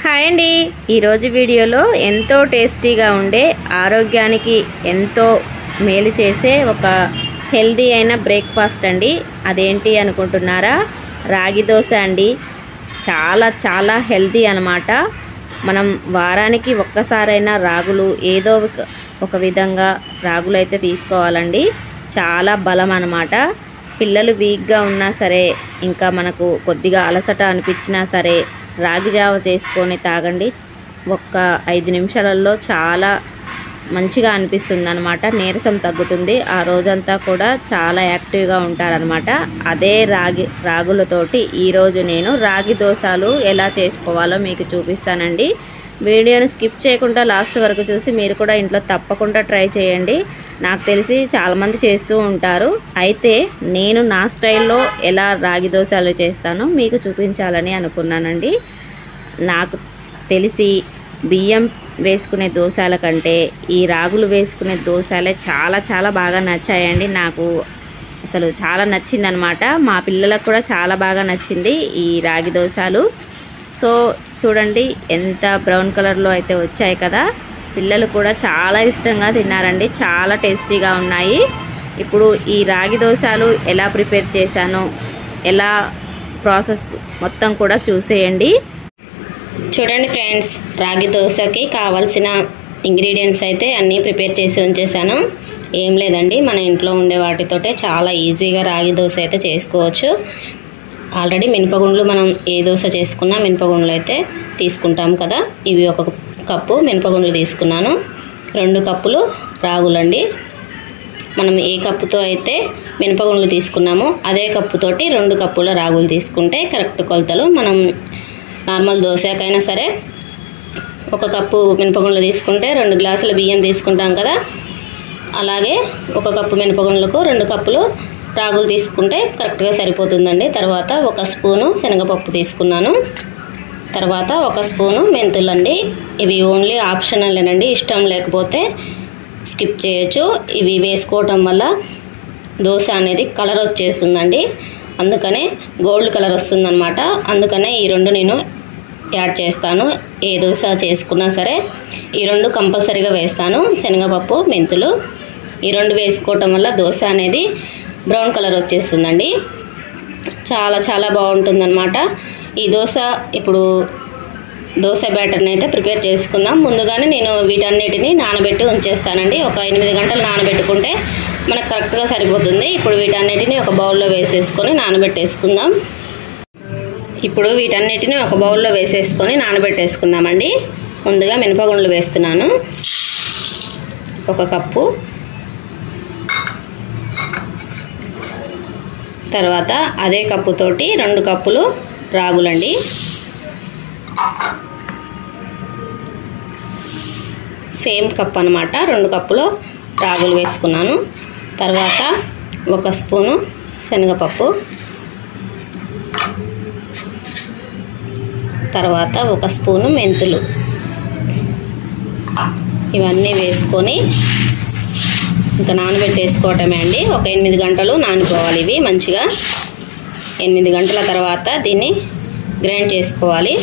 Hi అండి, ఈరోజు వీడియోలో ఎంతో టేస్టీగా ఉండే ఆరోగ్యానికి ఎంతో మేలు చేసే ఒక హెల్దీ అయిన బ్రేక్ఫాస్ట్ అండి. అదేంటి అనుకుంటున్నారా? రాగి దోశ అండి. చాలా హెల్దీ అన్నమాట. మనం వారానికి ఒక్కసారైనా రాగులు ఏదో ఒక విధంగా రాగులు అయితే తీసుకోవాలండి. చాలా బలం అన్నమాట. పిల్లలు వీక్గా ఉన్నా సరే, ఇంకా మనకు కొద్దిగా అలసట అనిపించినా సరే రాగి జావ చేసుకొని తాగండి. ఒక్క 5 నిమిషాలలో చాలా మంచిగా అనిపిస్తుంది అన్నమాట. నీరసం తగ్గుతుంది. ఆ రోజంతా కూడా చాలా యాక్టివ్గా ఉంటారనమాట. అదే రాగులతోటి ఈరోజు నేను రాగి దోశలు ఎలా చేసుకోవాలో మీకు చూపిస్తానండి. వీడియోని స్కిప్ చేయకుండా లాస్ట్ వరకు చూసి మీరు కూడా ఇంట్లో తప్పకుండా ట్రై చేయండి. నాకు తెలిసి చాలామంది చేస్తూ ఉంటారు. అయితే నేను నా స్టైల్లో ఎలా రాగి దోశలు చేస్తానో మీకు చూపించాలని అనుకున్నానండి. నాకు తెలిసి బియ్యం వేసుకునే దోశల కంటే ఈ రాగులు వేసుకునే దోశలే చాలా బాగా నచ్చాయండి. నాకు అసలు చాలా నచ్చిందనమాట. మా పిల్లలకు కూడా చాలా బాగా నచ్చింది ఈ రాగి దోశలు. సో చూడండి ఎంత బ్రౌన్ కలర్లో అయితే వచ్చాయి కదా. పిల్లలు కూడా చాలా ఇష్టంగా తిన్నారండి. చాలా టేస్టీగా ఉన్నాయి. ఇప్పుడు ఈ రాగి దోశలు ఎలా ప్రిపేర్ చేశానో, ఎలా ప్రాసెస్ మొత్తం కూడా చూసేయండి. చూడండి ఫ్రెండ్స్, రాగి దోశకి కావాల్సిన ఇంగ్రీడియంట్స్ అయితే అన్నీ ప్రిపేర్ చేసి ఉంచేసాను. ఏం లేదండి, మన ఇంట్లో ఉండే వాటితోటే చాలా ఈజీగా రాగి దోశ అయితే చేసుకోవచ్చు. ఆల్రెడీ మినపగుండ్లు మనం ఏ దోశ చేసుకున్నా మినపగుండ్లు అయితే తీసుకుంటాం కదా. ఇవి 1 కప్పు మినపగుండ్లు తీసుకున్నాను. 2 కప్పులు రాగులండి. మనం ఏ కప్పుతో అయితే మినపగుండ్లు తీసుకున్నామో అదే కప్పుతోటి 2 కప్పుల రాగులు తీసుకుంటే కరెక్ట్ కొలతలు. మనం నార్మల్ దోశకైనా సరే 1 కప్పు మినపగుండ్లు తీసుకుంటే 2 గ్లాసుల బియ్యం తీసుకుంటాం కదా. అలాగే 1 కప్పు మినపగుండ్లకు 2 కప్పులు రాగులు తీసుకుంటే కరెక్ట్గా సరిపోతుందండి. తర్వాత 1 స్పూను శనగపప్పు తీసుకున్నాను. తర్వాత 1 స్పూను మెంతులండి. ఇవి ఓన్లీ ఆప్షనలేనండి, ఇష్టం లేకపోతే స్కిప్ చేయొచ్చు. ఇవి వేసుకోవటం వల్ల దోశ అనేది కలర్ వచ్చేస్తుందండి. అందుకనే గోల్డ్ కలర్ వస్తుందన్నమాట. అందుకనే ఈ 2 నేను యాడ్ చేస్తాను. ఏ దోశ చేసుకున్నా సరే ఈ 2 కంపల్సరీగా వేస్తాను. శనగపప్పు, మెంతులు ఈ 2 వేసుకోవటం వల్ల దోశ అనేది బ్రౌన్ కలర్ వచ్చేస్తుందండి. చాలా బాగుంటుందన్నమాట ఈ దోశ. ఇప్పుడు దోశ బ్యాటర్ని అయితే ప్రిపేర్ చేసుకుందాం. ముందుగానే నేను వీటన్నిటిని నానబెట్టి ఉంచేస్తానండి. ఒక 8 గంటలు నానబెట్టుకుంటే మనకు కరెక్ట్గా సరిపోతుంది. ఇప్పుడు వీటన్నిటిని ఒక బౌల్లో వేసేసుకొని నానబెట్టేసుకుందాం. ఇప్పుడు వీటన్నిటిని ఒక బౌల్లో వేసేసుకొని నానబెట్టేసుకుందామండి. ముందుగా మినపగుండ్లు వేస్తున్నాను. 1 కప్పు. తర్వాత అదే కప్పుతోటి 2 కప్పులు రాగులండి. సేమ్ కప్ అనమాట. 2 కప్పులు రాగులు వేసుకున్నాను. తర్వాత 1 స్పూను శనగపప్పు. తర్వాత 1 స్పూను మెంతులు. ఇవన్నీ వేసుకొని ఇంకా నానబెట్టేసుకోవటమే అండి. ఒక 8 గంటలు నానుకోవాలి ఇవి మంచిగా. 8 గంటల తర్వాత దీన్ని గ్రైండ్ చేసుకోవాలి.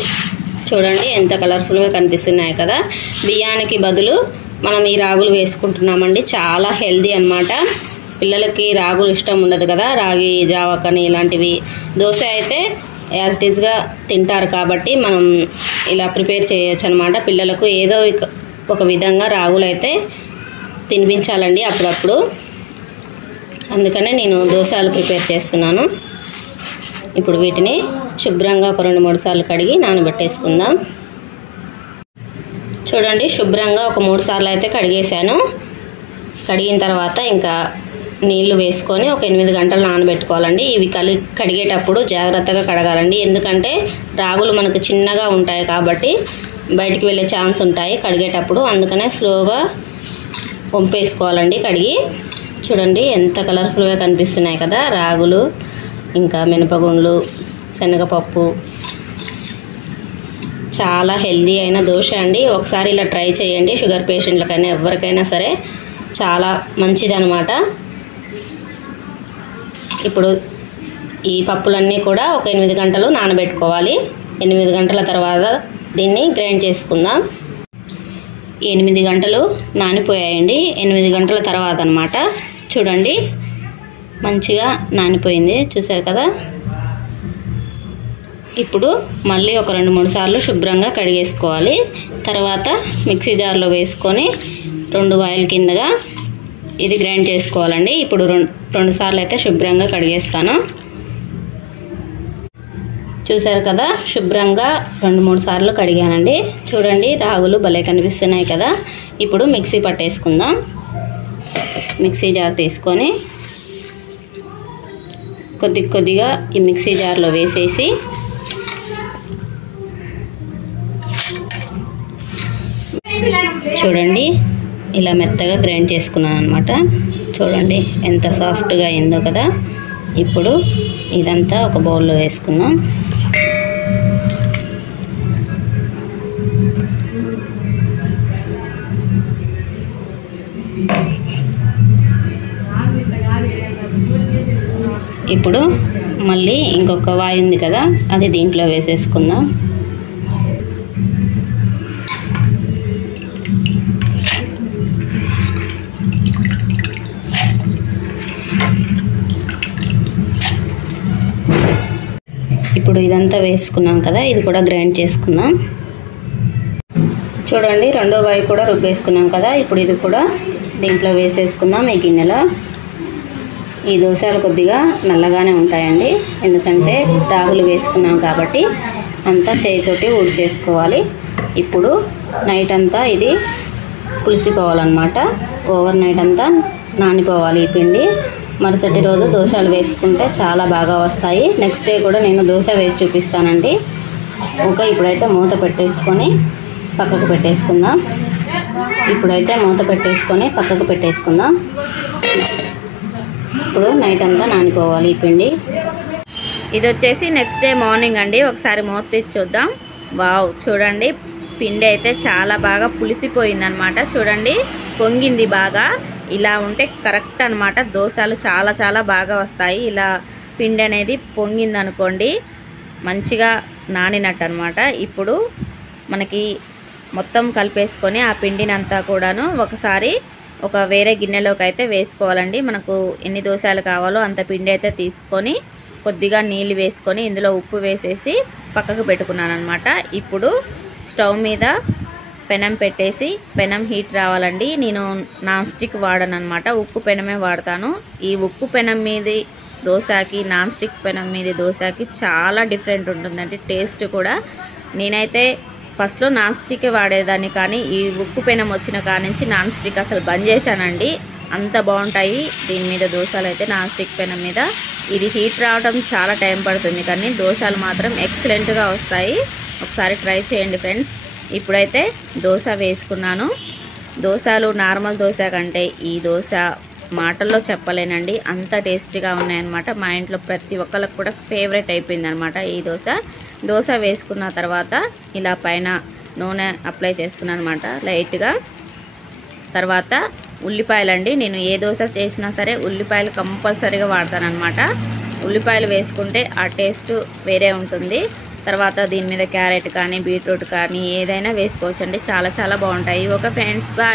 చూడండి ఎంత కలర్ఫుల్గా కనిపిస్తున్నాయి కదా. బియ్యానికి బదులు మనం ఈ రాగులు వేసుకుంటున్నామండి. చాలా హెల్దీ అన్నమాట. పిల్లలకి రాగులు ఇష్టం ఉండదు కదా, రాగి జావ కానీ ఇలాంటివి. దోశ అయితే యాజ్ ఇట్ ఈస్గా తింటారు కాబట్టి మనం ఇలా ప్రిపేర్ చేయొచ్చు అనమాట. పిల్లలకు ఏదో ఒక విధంగా రాగులు అయితే తినిపించాలండి అప్పుడప్పుడు. అందుకనే నేను దోశలు ప్రిపేర్ చేస్తున్నాను. ఇప్పుడు వీటిని శుభ్రంగా ఒక 2-3 సార్లు కడిగి నానబెట్టేసుకుందాం. చూడండి, శుభ్రంగా ఒక 3 సార్లు అయితే కడిగేశాను. కడిగిన తర్వాత ఇంకా నీళ్లు వేసుకొని ఒక 8 గంటలు నానబెట్టుకోవాలండి. ఇవి కడిగేటప్పుడు జాగ్రత్తగా కడగాలండి. ఎందుకంటే రాగులు మనకు చిన్నగా ఉంటాయి కాబట్టి బయటికి వెళ్ళే ఛాన్స్ ఉంటాయి కడిగేటప్పుడు. అందుకనే స్లోగా వంపేసుకోవాలండి కడిగి. చూడండి ఎంత కలర్ఫుల్గా కనిపిస్తున్నాయి కదా రాగులు, ఇంకా మినపగుండ్లు, శనగపప్పు. చాలా హెల్దీ అయిన దోశ అండి. ఒకసారి ఇలా ట్రై చేయండి. షుగర్ పేషెంట్లకైనా ఎవరికైనా సరే చాలా మంచిదన్నమాట. ఇప్పుడు ఈ పప్పులన్నీ కూడా ఒక 8 గంటలు నానబెట్టుకోవాలి. 8 గంటల తర్వాత దీన్ని గ్రైండ్ చేసుకుందాం. 8 గంటలు నానిపోయాయండి. 8 గంటల తర్వాత అన్నమాట. చూడండి మంచిగా నానిపోయింది, చూసారు కదా. ఇప్పుడు మళ్ళీ ఒక 2-3 సార్లు శుభ్రంగా కడిగేసుకోవాలి. తర్వాత మిక్సీ జార్లో వేసుకొని 2 వాయిల్ కిందగా ఇది గ్రైండ్ చేసుకోవాలండి. ఇప్పుడు 2 సార్లు అయితే శుభ్రంగా కడిగేస్తాను. చూసారు కదా, శుభ్రంగా 2-3 సార్లు కడిగానండి. చూడండి రాగులు భలే కనిపిస్తున్నాయి కదా. ఇప్పుడు మిక్సీ పట్టేసుకుందాం. మిక్సీ జార్ తీసుకొని కొద్దిగా ఈ మిక్సీ జార్లో వేసేసి చూడండి ఇలా మెత్తగా గ్రైండ్ చేసుకున్నాను అనమాట. చూడండి ఎంత సాఫ్ట్గా అయిందో కదా. ఇప్పుడు ఇదంతా ఒక బౌల్లో వేసుకుందాం. ఇప్పుడు మళ్ళీ ఇంకొక వాయి ఉంది కదా, అది దీంట్లో వేసేసుకుందాం. ఇప్పుడు ఇదంతా వేసుకున్నాం కదా, ఇది కూడా గ్రైండ్ చేసుకుందాం. చూడండి రెండో వాయి కూడా రుబ్బేసుకున్నాం కదా. ఇప్పుడు ఇది కూడా దీంట్లో వేసేసుకుందాం ఈ గిన్నెలో. ఈ దోశలు కొద్దిగా నల్లగానే ఉంటాయండి, ఎందుకంటే రాగులు వేసుకున్నాం కాబట్టి అంతా చేయితోటి ఊడ్చేసుకోవాలి. ఇప్పుడు నైట్ అంతా ఇది పులిసిపోవాలన్నమాట. ఓవర్ నైట్ అంతా నానిపోవాలి ఈ పిండి. మరుసటి రోజు దోశలు వేసుకుంటే చాలా బాగా వస్తాయి. నెక్స్ట్ డే కూడా నేను దోశ వేసి చూపిస్తానండి. ఓకే, ఇప్పుడైతే మూత పెట్టేసుకొని పక్కకు పెట్టేసుకుందాం. ఇప్పుడు నైట్ అంతా నానిపోవాలి ఈ పిండి. ఇది వచ్చేసి నెక్స్ట్ డే మార్నింగ్ అండి. ఒకసారి మూత తీసి చూద్దాం. వావ్, చూడండి పిండి అయితే చాలా బాగా పులిసిపోయింది అనమాట. చూడండి పొంగింది బాగా. ఇలా ఉంటే కరెక్ట్ అనమాట. దోశలు చాలా బాగా వస్తాయి. ఇలా పిండి అనేది పొంగింది అనుకోండి, మంచిగా నానినట్టు అనమాట. ఇప్పుడు మనకి మొత్తం కలిపేసుకొని ఆ పిండిని అంతా కూడాను ఒకసారి ఒక వేరే గిన్నెలోకి అయితే వేసుకోవాలండి. మనకు ఎన్ని దోశలు కావాలో అంత పిండి అయితే తీసుకొని కొద్దిగా నీళ్ళు వేసుకొని ఇందులో ఉప్పు వేసేసి పక్కకు పెట్టుకున్నాను అనమాట. ఇప్పుడు స్టవ్ మీద పెనం పెట్టేసి, పెనం హీట్ రావాలండి. నేను నాన్ స్టిక్ వాడను అనమాట, ఉక్కు పెనమే వాడతాను. ఈ ఉక్కు పెనం మీది దోశకి నాన్ స్టిక్ పెనం మీది దోశకి చాలా డిఫరెంట్ ఉంటుందండి టేస్ట్ కూడా. నేనైతే ఫస్ట్లో నాన్ స్టిక్ వాడేదాన్ని, కానీ ఈ ఉక్కు పెనం వచ్చిన కానించి నాన్ స్టిక్ అసలు బంద్ చేశానండి. అంత బాగుంటాయి దీని మీద దోశలు అయితే నాన్ స్టిక్ పెనం మీద. ఇది హీట్ రావడం చాలా టైం పడుతుంది, కానీ దోశలు మాత్రం ఎక్సలెంట్గా వస్తాయి. ఒకసారి ట్రై చేయండి ఫ్రెండ్స్. ఇప్పుడైతే దోశ వేసుకున్నాను. దోశలు నార్మల్ దోశ కంటే ఈ దోశ మాటల్లో చెప్పలేనండి, అంత టేస్టీగా ఉన్నాయన్నమాట. మా ఇంట్లో ప్రతి ఒక్కరికి కూడా ఫేవరెట్ అయిపోయింది అనమాట ఈ దోశ. దోశ వేసుకున్న తర్వాత ఇలా పైన నూనె అప్లై చేస్తున్నాను అనమాట లైట్గా. తర్వాత ఉల్లిపాయలండి, నేను ఏ దోశ చేసినా సరే ఉల్లిపాయలు కంపల్సరీగా వాడతాను అనమాట. ఉల్లిపాయలు వేసుకుంటే ఆ టేస్ట్ వేరే ఉంటుంది. తర్వాత దీని మీద క్యారెట్ కానీ బీట్రూట్ కానీ ఏదైనా వేసుకోవచ్చండి, చాలా బాగుంటాయి. Okay friends, bye.